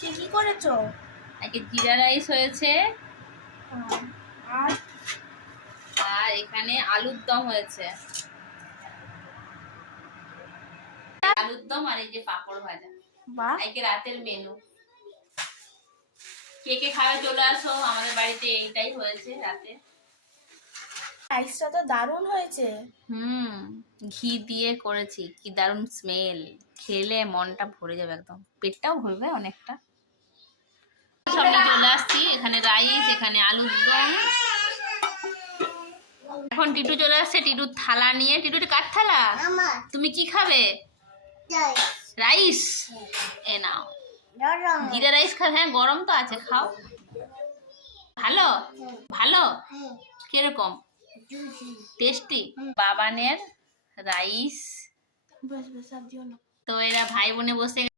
আজকে কি করেছো? আজকে জিরা রাইস হয়েছে আর আর এখানে আলুর দম হয়েছে। আলুর দম আর এই যে পাপড় ভাজা। বাহ, আজকে রাতের মেনু। কে কে খাওয়া চলে আসো, আমাদের বাড়িতে এইটাই হয়েছে রাতে। রাইসটা তো দারুণ হয়েছে। ঘি দিয়ে করেছি, কি দারুণ স্মেল। খেলে মনটা ভরে যাবে, একদম পেটটাও ভরবে অনেকটা। সামনে চলে আসছি, এখানে রাইস, এখানে আলুর দম। এখন টিটু চলে আসছে, টিটুর থালা নিয়ে। টিটু কার থালা? তুমি কি খাবে? রাইস। এ নাও, জিরা রাইস খাবে। হ্যাঁ, গরম তো আছে, খাও। ভালো ভালো কিরকম টেস্টি? বাবানের রাইস। বেশ বেশ, আর দিও না। তো এরা ভাই বোনে বসে